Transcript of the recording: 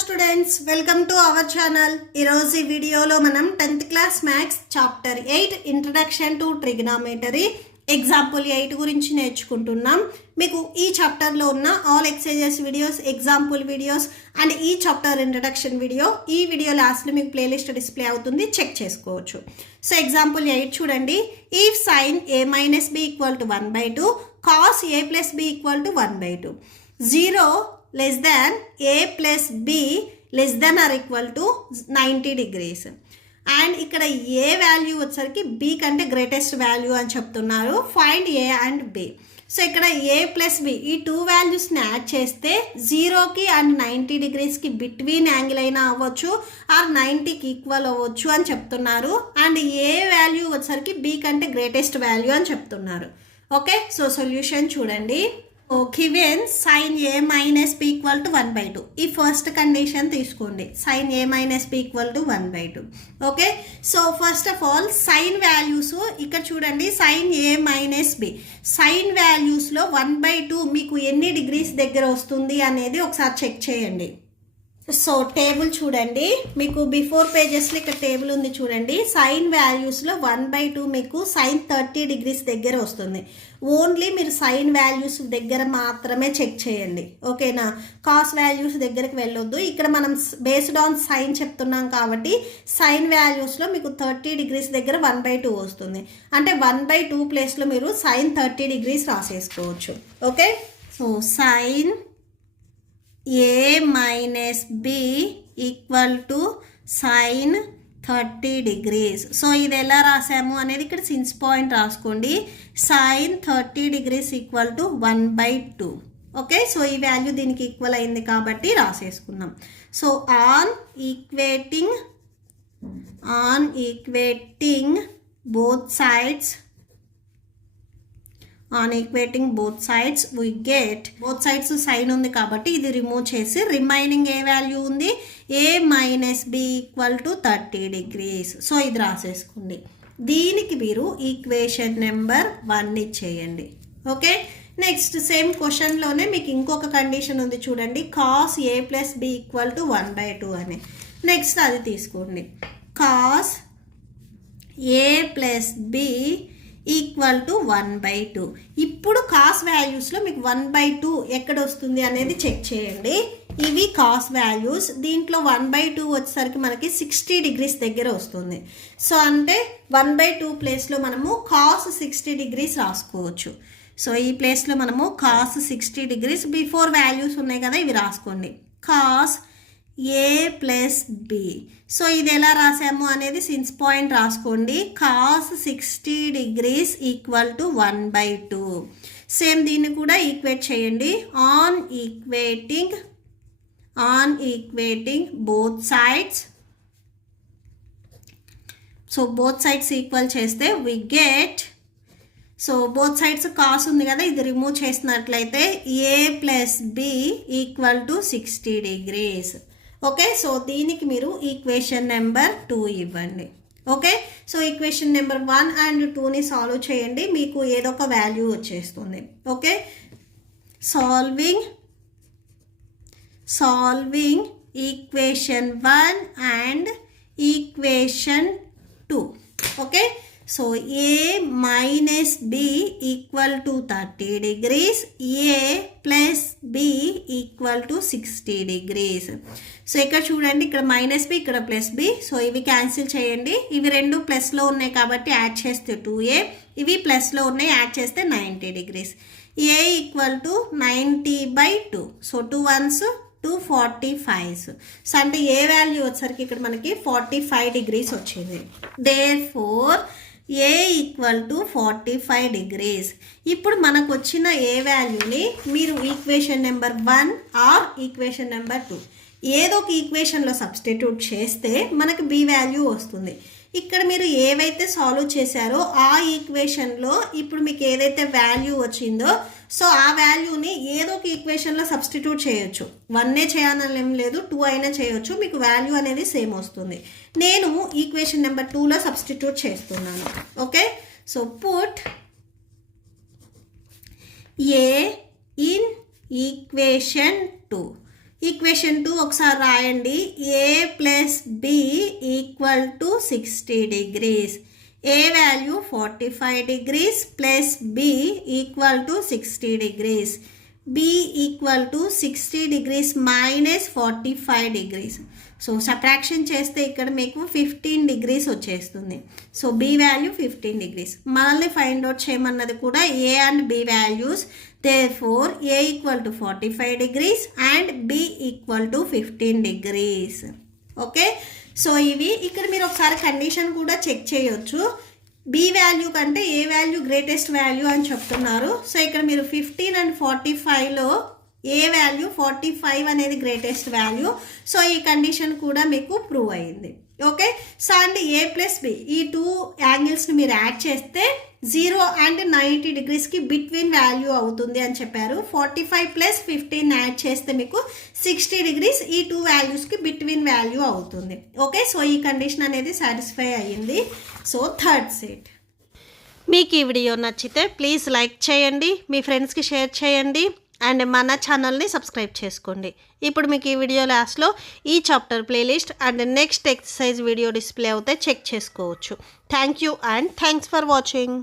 Students, welcome to our channel. ఈరోజు ఈ వీడియోలో మనం 10th class maths chapter 8 introduction to trigonometry example 8 గురించి నేర్చుకుంటున్నాం. మీకు ఈ చాప్టర్లో ఉన్న all exercises videos, example videos and ఈ చాప్టర్ ఇంట్రడక్షన్ వీడియో ఈ వీడియో లాస్ట్లో మీకు ప్లేలిస్ట్ డిస్ప్లే అవుతుంది, చెక్ చేసుకోవచ్చు. సో ఎగ్జాంపుల్ 8 చూడండి. If sine a minus b equal to 1/2 cos a plus b equal to 1/2 0 less than a plus b less than or equal to 90 degrees and ఇక్కడ ఏ value వచ్చేసరికి b కంటే greatest value అని చెప్తున్నారు. Find a and b. So ఇక్కడ a plus b ఈ two వాల్యూస్ని add చేస్తే 0కి అండ్ 90 డిగ్రీస్కి బిట్వీన్ యాంగిల్ అయినా అవ్వచ్చు ఆర్ 90కి ఈక్వల్ అవ్వచ్చు అని చెప్తున్నారు. అండ్ ఏ వాల్యూ వచ్చేసరికి b కంటే గ్రేటెస్ట్ వాల్యూ అని చెప్తున్నారు. ఓకే, సో సొల్యూషన్ చూడండి. Given sine a minus b equal to 1/2 ఈ ఫస్ట్ కండిషన్ తీసుకోండి. Sine a minus b equal to 1/2. Okay, so first of all sine values ఇక్కడ చూడండి. Sine a minus b sine వాల్యూస్లో 1/2 మీకు ఎన్ని డిగ్రీస్ దగ్గర వస్తుంది అనేది ఒకసారి చెక్ చేయండి. సో టేబుల్ చూడండి, మీకు బిఫోర్ పేజెస్లో ఇక్కడ టేబుల్ ఉంది చూడండి. సైన్ వాల్యూస్లో 1/2 మీకు సైన్ 30 డిగ్రీస్ దగ్గర వస్తుంది. ఓన్లీ మీరు సైన్ వాల్యూస్ దగ్గర మాత్రమే చెక్ చేయండి, ఓకేనా? కాస్ వాల్యూస్ దగ్గరికి వెళ్ళొద్దు. ఇక్కడ మనం బేస్డ్ ఆన్ సైన్ చెప్తున్నాం కాబట్టి సైన్ వాల్యూస్లో మీకు 30 డిగ్రీస్ దగ్గర 1/2 వస్తుంది. అంటే 1/2 ప్లేస్లో మీరు సైన్ 30 డిగ్రీస్ రాసేసుకోవచ్చు. Okay, so sine a minus b equal to sine 30 degrees. So ఇది ఎలా రాసాము అనేది ఇక్కడ సిన్స్ పాయింట్ రాసుకోండి. Sine 30 degrees equal to 1/2. Okay, so ఈ వాల్యూ దీనికి ఈక్వల్ అయింది కాబట్టి రాసేసుకుందాం. So on equating both sides on equating both sides we get, both sides sine ఉంది కాబట్టి ఇది రిమూవ్ చేసి రిమైనింగ్ ఏ వాల్యూ ఉంది a minus b equal to 30 degrees. So ఇది రాసేసుకోండి. దీనికి మీరు ఈక్వేషన్ నెంబర్ 1 ఇచ్చేయండి. ఓకే, నెక్స్ట్ సేమ్ క్వశ్చన్లోనే మీకు ఇంకొక కండిషన్ ఉంది చూడండి. Cos a plus b equal to 1/2 అని. నెక్స్ట్ అది తీసుకోండి. Cos a plus b equal to 1/2. ఇప్పుడు కాస్ వాల్యూస్లో మీకు 1/2 ఎక్కడ వస్తుంది అనేది చెక్ చేయండి. ఇవి కాస్ వాల్యూస్. దీంట్లో 1/2 వచ్చేసరికి మనకి 60 డిగ్రీస్ దగ్గర వస్తుంది. సో అంటే 1/2 ప్లేస్లో మనము కాస్ 60 డిగ్రీస్ రాసుకోవచ్చు. సో ఈ ప్లేస్లో మనము కాస్ 60 డిగ్రీస్ బిఫోర్ వాల్యూస్ ఉన్నాయి కదా, ఇవి రాసుకోండి. Cos a plus b. So ఇది ఎలా రాసాము అనేది సిన్స్ పాయింట్ రాసుకోండి. Cos 60 degrees equal to 1/2. Same దీన్ని కూడా ఈక్వేట్ చేయండి. On equating both sides. So both sides equal చేస్తే we get, so both sides cos ఉంది కదా, ఇది రిమూవ్ చేసినట్లయితే a plus b equal to 60 degrees. Okay, so దీనికి మీరు ఈక్వేషన్ నెంబర్ 2 ఇవ్వండి. Okay, so equation number 1 and 2ని సాల్వ్ చేయండి, మీకు ఏదో ఒక వాల్యూ వచ్చేస్తుంది. Okay, solving equation 1 and equation 2. Okay, so a minus b equal to 30 degrees, a plus b equal to 60 degrees. So ఇక్కడ చూడండి, ఇక్కడ మైనస్ b, ఇక్కడ ప్లస్ b. సో ఇవి క్యాన్సిల్ చేయండి. ఇవి రెండు ప్లస్లో ఉన్నాయి కాబట్టి యాడ్ చేస్తే 2a, ఇవి ప్లస్లో ఉన్నాయి యాడ్ చేస్తే 90 degrees. a equal to 90/2. So 2 1s 245. So అంటే ఏ వాల్యూ వచ్చేసరికి ఇక్కడ మనకి 45 డిగ్రీస్ వచ్చింది. Therefore a equal to 45 degrees. ఇప్పుడు మనకు వచ్చిన ఏ వాల్యూని మీరు equation number 1 or equation number 2 ఏదో ఒక ఈక్వేషన్లో సబ్స్టిట్యూట్ చేస్తే మనకి b వాల్యూ వస్తుంది. ఇక్కడ మీరు ఏవైతే సాల్వ్ చేశారో ఆ ఈక్వేషన్లో ఇప్పుడు మీకు ఏదైతే వాల్యూ వచ్చిందో సో ఆ వాల్యూని ఏదో ఒక ఈక్వేషన్లో సబ్స్టిట్యూట్ చేయొచ్చు. 1 చేయాలని ఏం లేదు, 2 అయినా చేయొచ్చు, మీకు వాల్యూ అనేది సేమ్ వస్తుంది. నేను ఈక్వేషన్ నెంబర్ 2లో సబ్స్టిట్యూట్ చేస్తున్నాను. Okay, so put a in equation 2. ఈక్వేషన్ 2 ఒకసారి రాయండి. A plus B equal to 60 degrees. A value 45 degrees plus B equal to 60 degrees. B equal to 60 degrees minus 45 degrees. So subtraction చేస్తే ఇక్కడ మీకు 15 degrees వచ్చేస్తుంది. So B value 15 degrees. మళ్ళీ find out చేయమన్నది కూడా A and B values. Therefore, A equal to 45 degrees and B equal to 15 degrees. Okay, so ఇవి ఇక్కడ మీరు ఒకసారి కండిషన్ కూడా చెక్ చేయొచ్చు. బి వాల్యూ కంటే ఏ వాల్యూ గ్రేటెస్ట్ వాల్యూ అని చెప్తున్నారు. సో ఇక్కడ మీరు 15 అండ్ 45లో ఏ వాల్యూ 45 అనేది గ్రేటెస్ట్ వాల్యూ. సో ఈ కండిషన్ కూడా మీకు ప్రూవ్ అయ్యింది. Okay, so and a plus b ఈ 2 యాంగిల్స్ని మీరు యాడ్ చేస్తే 0 అండ్ 90 degreesకి బిట్వీన్ వాల్యూ అవుతుంది అని చెప్పారు. 45 ప్లస్ 15 యాడ్ చేస్తే మీకు 60 degrees ఈ 2 వాల్యూస్కి బిట్వీన్ వాల్యూ అవుతుంది. ఓకే, సో ఈ కండిషన్ అనేది సాటిస్ఫై అయ్యింది. So third set. మీకు ఈ వీడియో నచ్చితే ప్లీజ్ లైక్ చేయండి, మీ ఫ్రెండ్స్కి షేర్ చేయండి అండ్ మన ఛానల్ని సబ్స్క్రైబ్ చేసుకోండి. ఇప్పుడు మీకు ఈ వీడియో లాస్ట్లో ఈ chapter playlist and next exercise video display అవుతే చెక్ చేసుకోవచ్చు. Thank you and thanks for watching.